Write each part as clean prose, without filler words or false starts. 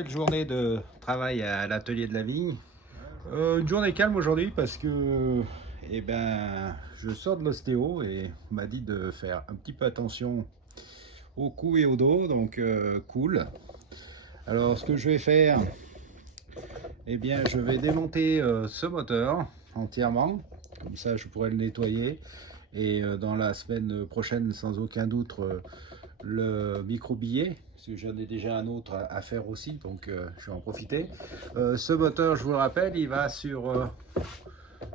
nouvelle journée de travail à l'atelier de la vigne. Une journée calme aujourd'hui parce que je sors de l'ostéo et on m'a dit de faire un petit peu attention au cou et au dos, donc cool. Alors ce que je vais faire, je vais démonter ce moteur entièrement, comme ça je pourrai le nettoyer et dans la semaine prochaine sans aucun doute le micro-billet, parce que j'en ai déjà un autre à faire aussi, donc je vais en profiter. Ce moteur, je vous le rappelle, il va sur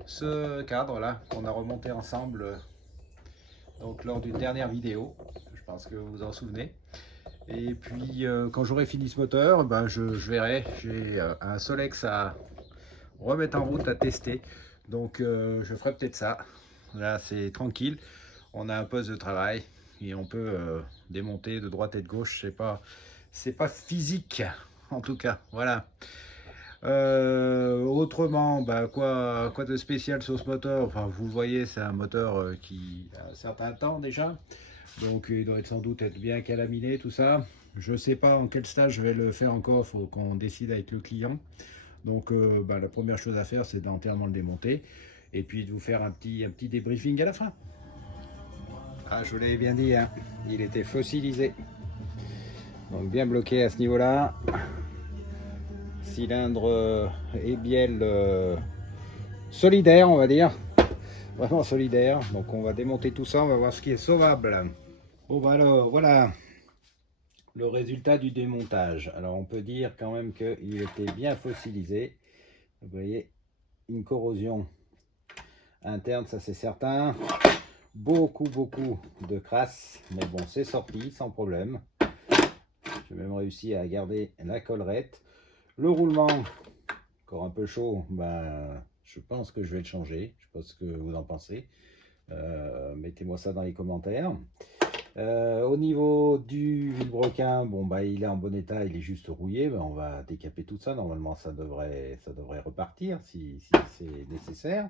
ce cadre là qu'on a remonté ensemble donc lors d'une dernière vidéo, je pense que vous vous en souvenez. Et puis quand j'aurai fini ce moteur, je verrai, j'ai un Solex à remettre en route, à tester, donc je ferai peut-être ça. Là c'est tranquille, on a un poste de travail et on peut démonter de droite et de gauche. C'est pas physique en tout cas, voilà. Autrement, quoi de spécial sur ce moteur? Enfin, vous le voyez, c'est un moteur qui a un certain temps déjà, donc il doit sans doute être bien calaminé, tout ça. Je sais pas en quel stage je vais le faire encore, faut qu'on décide avec le client. Donc la première chose à faire, c'est d'entièrement le démonter et puis de vous faire un petit débriefing à la fin. Ah, je vous l'avais bien dit, hein, il était fossilisé, donc bien bloqué à ce niveau-là. Cylindre et bielle solidaire, on va dire, vraiment solidaire. Donc on va démonter tout ça, on va voir ce qui est sauvable. Bon alors voilà le résultat du démontage. Alors on peut dire quand même qu'il était bien fossilisé. Vous voyez, une corrosion interne, ça c'est certain. Beaucoup de crasse, mais bon, c'est sorti sans problème. J'ai même réussi à garder la collerette. Le roulement, encore un peu chaud, je pense que je vais le changer. Je sais pas ce que vous en pensez. Mettez-moi ça dans les commentaires. Au niveau du vilebrequin, il est en bon état, il est juste rouillé. On va décaper tout ça. Normalement, ça devrait repartir si c'est nécessaire.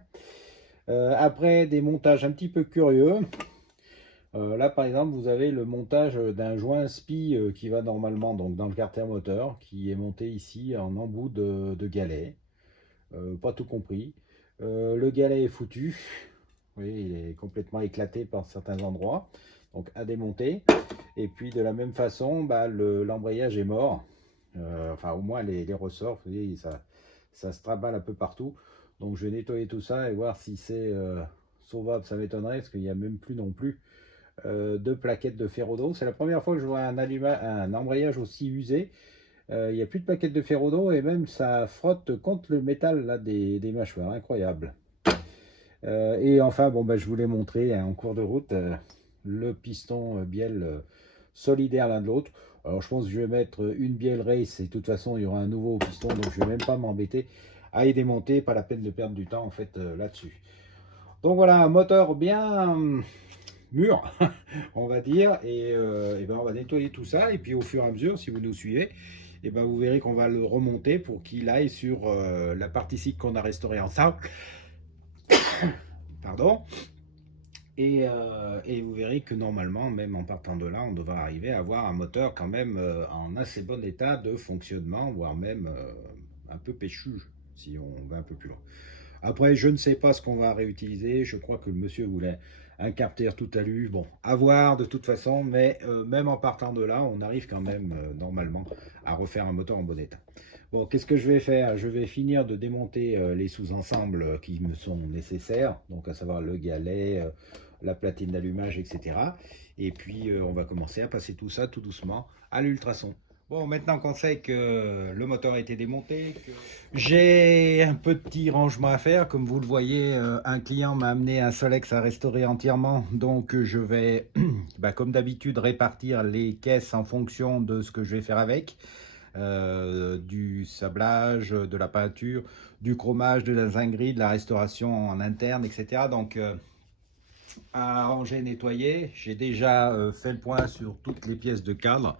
Après, des montages un petit peu curieux. Là, par exemple, vous avez le montage d'un joint SPI qui va normalement donc dans le carter moteur, qui est monté ici en embout de galet. Pas tout compris. Le galet est foutu. Vous voyez, il est complètement éclaté par certains endroits. Donc à démonter. Et puis de la même façon, l'embrayage est mort. Enfin, au moins les ressorts, vous voyez, ça se traballe un peu partout. Donc je vais nettoyer tout ça et voir si c'est sauvable. Ça m'étonnerait parce qu'il n'y a même plus non plus de plaquettes de ferro-dos. C'est la première fois que je vois un embrayage aussi usé. Il n'y a plus de plaquettes de ferro-dos et même ça frotte contre le métal là, des mâchoires. Incroyable. Et enfin, je vous l'ai montré en cours de route, le piston bielle solidaire l'un de l'autre. Alors je pense que je vais mettre une bielle race et de toute façon il y aura un nouveau piston, donc je ne vais même pas m'embêter à y démonter. Pas la peine de perdre du temps en fait là-dessus. Donc voilà, un moteur bien mûr, on va dire, et on va nettoyer tout ça, et puis au fur et à mesure, si vous nous suivez, vous verrez qu'on va le remonter pour qu'il aille sur la partie cycle qu'on a restaurée ensemble. Pardon. Et vous verrez que normalement, même en partant de là, on devrait arriver à avoir un moteur quand même en assez bon état de fonctionnement, voire même un peu péchu, si on va un peu plus loin. Après, je ne sais pas ce qu'on va réutiliser. Je crois que le monsieur voulait un carter tout alu. Bon, à voir de toute façon, mais même en partant de là, on arrive quand même normalement à refaire un moteur en bon état. Bon, qu'est-ce que je vais faire? Je vais finir de démonter les sous-ensembles qui me sont nécessaires, donc à savoir le galet, la platine d'allumage, etc. Et puis, on va commencer à passer tout ça tout doucement à l'ultrason. Bon, maintenant qu'on sait que le moteur a été démonté, j'ai un petit rangement à faire. Comme vous le voyez, un client m'a amené un Solex à restaurer entièrement. Donc je vais, comme d'habitude, répartir les caisses en fonction de ce que je vais faire avec. Du sablage, de la peinture, du chromage, de la zinguerie, de la restauration en interne, etc. Donc à ranger, nettoyer. J'ai déjà fait le point sur toutes les pièces de cadre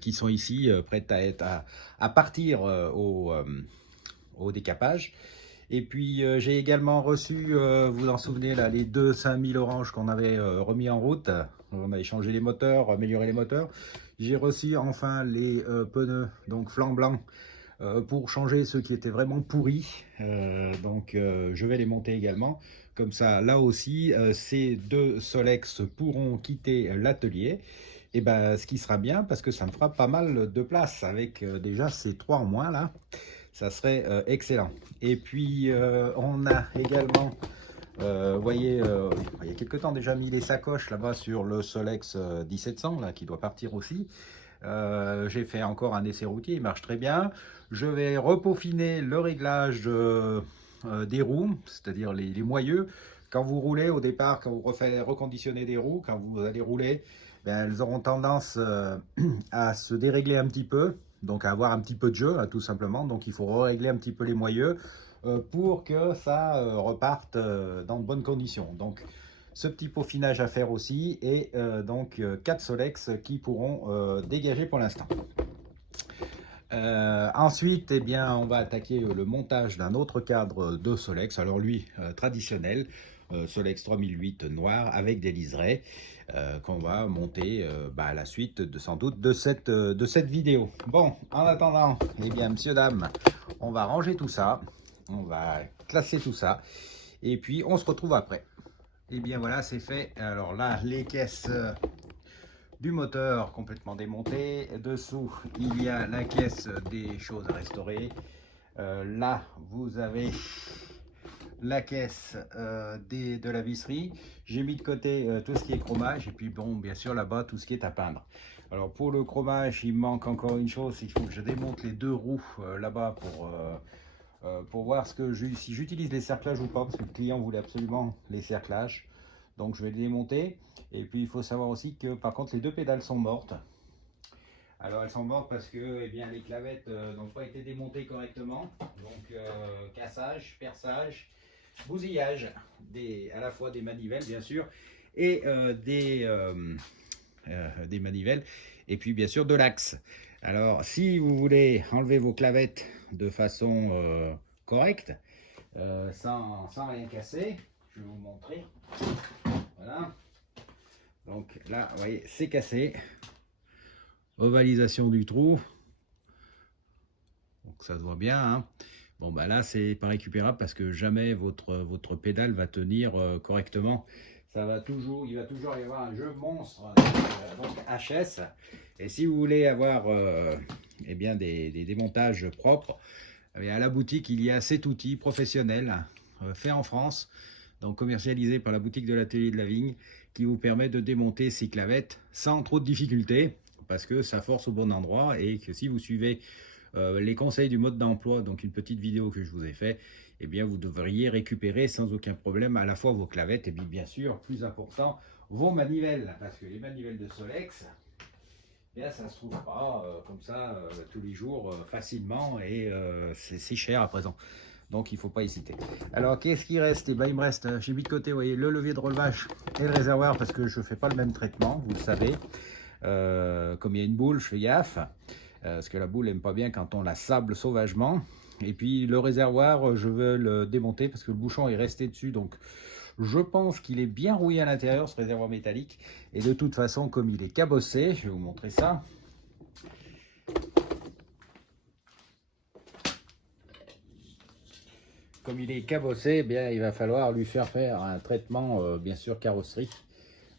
qui sont ici, prêtes à partir au décapage. Et puis j'ai également reçu, vous en souvenez là, les deux 5000 oranges qu'on avait remis en route. On avait changé les moteurs, amélioré les moteurs. J'ai reçu enfin les pneus, donc flanc blanc, pour changer ceux qui étaient vraiment pourris. Je vais les monter également. Comme ça, là aussi, ces deux Solex pourront quitter l'atelier. Et ben, ce qui sera bien, parce que ça me fera pas mal de place avec déjà ces trois en moins là. Ça serait excellent. Et puis, on a également, vous voyez, il y a quelques temps déjà mis les sacoches là-bas sur le Solex 1700 là, qui doit partir aussi. J'ai fait encore un essai routier, il marche très bien. Je vais repeaufiner le réglage des roues, c'est-à-dire les moyeux. Quand vous roulez au départ, quand vous reconditionnez des roues, quand vous allez rouler, ben, elles auront tendance à se dérégler un petit peu, donc à avoir un petit peu de jeu, tout simplement. Donc il faut régler un petit peu les moyeux pour que ça reparte dans de bonnes conditions. Donc ce petit peaufinage à faire aussi, et donc 4 Solex qui pourront dégager pour l'instant. Ensuite, eh bien, on va attaquer le montage d'un autre cadre de Solex. Alors lui, traditionnel, Solex 3008 noir avec des liserés qu'on va monter à la suite sans doute de cette vidéo. Bon, en attendant, eh bien, messieurs, dames, on va ranger tout ça, on va classer tout ça, et puis on se retrouve après. Et bien voilà, c'est fait. Alors là, les caisses du moteur complètement démontées. Dessous, il y a la caisse des choses à restaurer. Là, vous avez la caisse de la visserie. J'ai mis de côté tout ce qui est chromage. Et puis bon, bien sûr, là-bas, tout ce qui est à peindre. Alors pour le chromage, il me manque encore une chose. Il faut que je démonte les deux roues là-bas pour voir si j'utilise les cerclages ou pas, parce que le client voulait absolument les cerclages. Donc je vais les démonter. Et puis il faut savoir aussi que par contre les deux pédales sont mortes. Alors elles sont mortes parce que eh bien, les clavettes n'ont pas été démontées correctement. Donc cassage, perçage, bousillage, à la fois des manivelles bien sûr, et des manivelles, et puis bien sûr de l'axe. Alors si vous voulez enlever vos clavettes de façon correcte, sans rien casser, je vais vous montrer. Voilà. Donc là, vous voyez, c'est cassé. Ovalisation du trou. Donc ça se voit bien. Hein. Bon, bah là, c'est pas récupérable parce que jamais votre pédale va tenir correctement. Il va toujours y avoir un jeu monstre, donc HS. Et si vous voulez avoir eh bien des démontages propres, eh à la boutique, il y a cet outil professionnel fait en France, donc commercialisé par la boutique de l'atelier de la vigne, qui vous permet de démonter ces clavettes sans trop de difficultés, parce que ça force au bon endroit, et que si vous suivez les conseils du mode d'emploi, donc une petite vidéo que je vous ai fait, eh bien vous devriez récupérer sans aucun problème à la fois vos clavettes et bien sûr, plus important, vos manivelles, parce que les manivelles de Solex, eh bien, ça ne se trouve pas comme ça tous les jours facilement, et c'est cher à présent. Donc il ne faut pas hésiter. Alors qu'est-ce qui reste? Eh ben, il me reste, j'ai mis de côté, vous voyez, le levier de relevage et le réservoir, parce que je ne fais pas le même traitement, vous le savez. Comme il y a une boule, je fais gaffe, parce que la boule n'aime pas bien quand on la sable sauvagement. Et puis le réservoir, je veux le démonter parce que le bouchon est resté dessus, donc je pense qu'il est bien rouillé à l'intérieur, ce réservoir métallique. Et de toute façon, comme il est cabossé, je vais vous montrer ça. Comme il est cabossé, eh bien, il va falloir lui faire un traitement, bien sûr, carrosserie.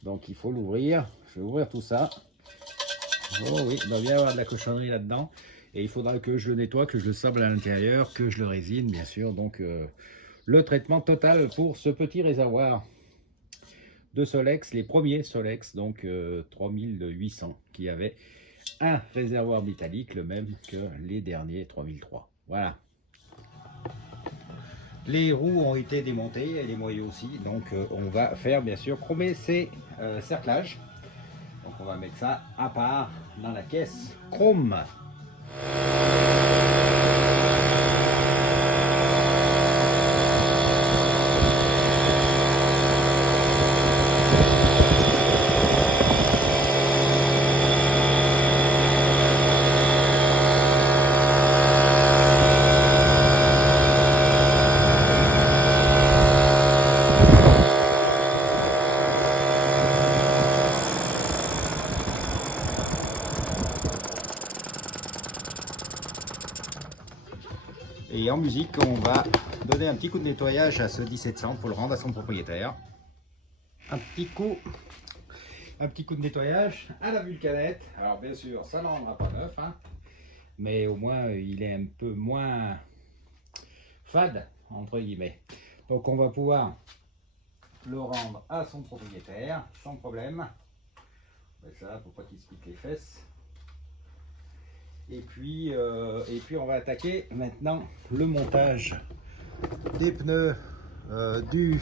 Donc il faut l'ouvrir. Je vais ouvrir tout ça. Oh oui, il doit bien y avoir de la cochonnerie là-dedans. Et il faudra que je le nettoie, que je le sable à l'intérieur, que je le résine, bien sûr. Donc le traitement total pour ce petit réservoir de Solex, les premiers Solex, donc 3800, qui avaient un réservoir métallique, le même que les derniers 3003. Voilà. Les roues ont été démontées, et les moyeux aussi, donc on va faire bien sûr chromer ces cerclages. Donc on va mettre ça à part dans la caisse chrome. Et en musique, on va donner un petit coup de nettoyage à ce 1700 pour le rendre à son propriétaire. Un petit coup de nettoyage à la vulcanette. Alors bien sûr, ça ne rendra pas neuf, hein, mais au moins il est un peu moins fade, entre guillemets. Donc on va pouvoir le rendre à son propriétaire sans problème. Mais ça, faut pas qu'il se pique les fesses. Et puis on va attaquer maintenant le montage des pneus du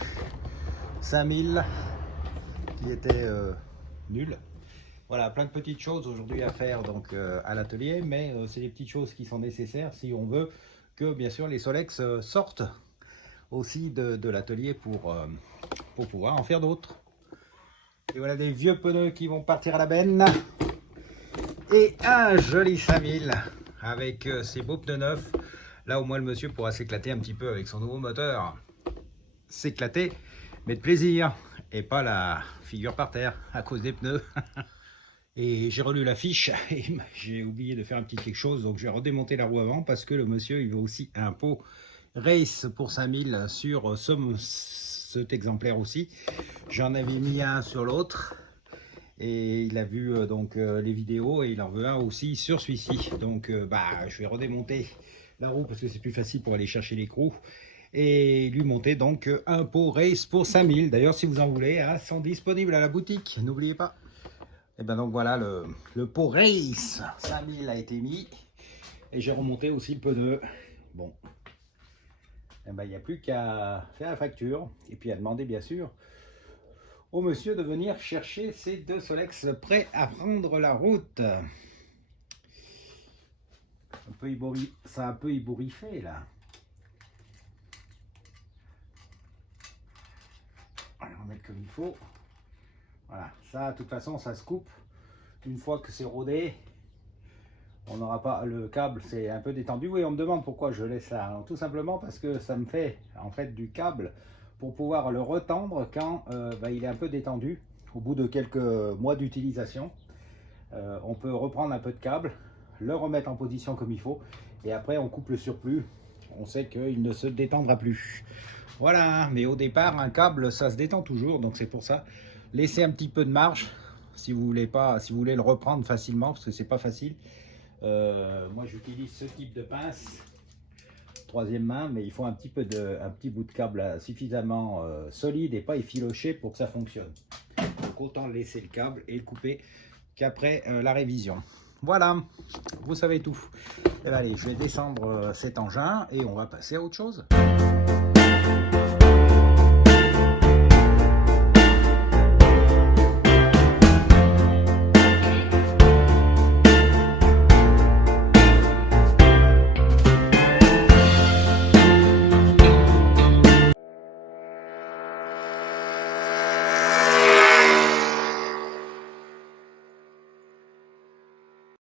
5000 qui était nul. Voilà, plein de petites choses aujourd'hui à faire donc à l'atelier, mais c'est des petites choses qui sont nécessaires si on veut que bien sûr les Solex sortent aussi de l'atelier pour pouvoir en faire d'autres. Et voilà des vieux pneus qui vont partir à la benne. Et un joli 5000 avec ses beaux pneus neufs. Là au moins le monsieur pourra s'éclater un petit peu avec son nouveau moteur. S'éclater, mais de plaisir. Et pas la figure par terre à cause des pneus. Et j'ai relu la fiche et j'ai oublié de faire un petit quelque chose. Donc je vais redémonter la roue avant parce que le monsieur il veut aussi un pot race pour 5000 sur cet exemplaire aussi. J'en avais mis un sur l'autre. Et il a vu les vidéos et il en veut un aussi sur celui-ci. Donc je vais redémonter la roue parce que c'est plus facile pour aller chercher l'écrou. Et lui monter donc un pot race pour 5000. D'ailleurs si vous en voulez, hein, sont disponibles à la boutique, n'oubliez pas. Et ben donc voilà, le pot race 5000 a été mis. Et j'ai remonté aussi le pneu. Bon. Et ben il n'y a plus qu'à faire la facture. Et puis à demander bien sûr au monsieur de venir chercher ces deux Solex prêts à prendre la route. Ça a un peu ébouriffé là. On va mettre comme il faut. Voilà, ça de toute façon ça se coupe. Une fois que c'est rodé, on n'aura pas le câble, c'est un peu détendu. Oui, on me demande pourquoi je laisse ça. Alors, tout simplement parce que ça me fait en fait du câble pour pouvoir le retendre quand il est un peu détendu. Au bout de quelques mois d'utilisation, on peut reprendre un peu de câble, le remettre en position comme il faut et après on coupe le surplus. On sait qu'il ne se détendra plus. Voilà, mais au départ un câble ça se détend toujours, donc c'est pour ça. Laissez un petit peu de marge si vous voulez le reprendre facilement parce que c'est pas facile. Moi j'utilise ce type de pince. Troisième main, mais il faut un petit bout de câble suffisamment solide et pas effiloché pour que ça fonctionne. Donc autant laisser le câble et le couper qu'après la révision. Voilà, vous savez tout. Et allez, je vais descendre cet engin et on va passer à autre chose.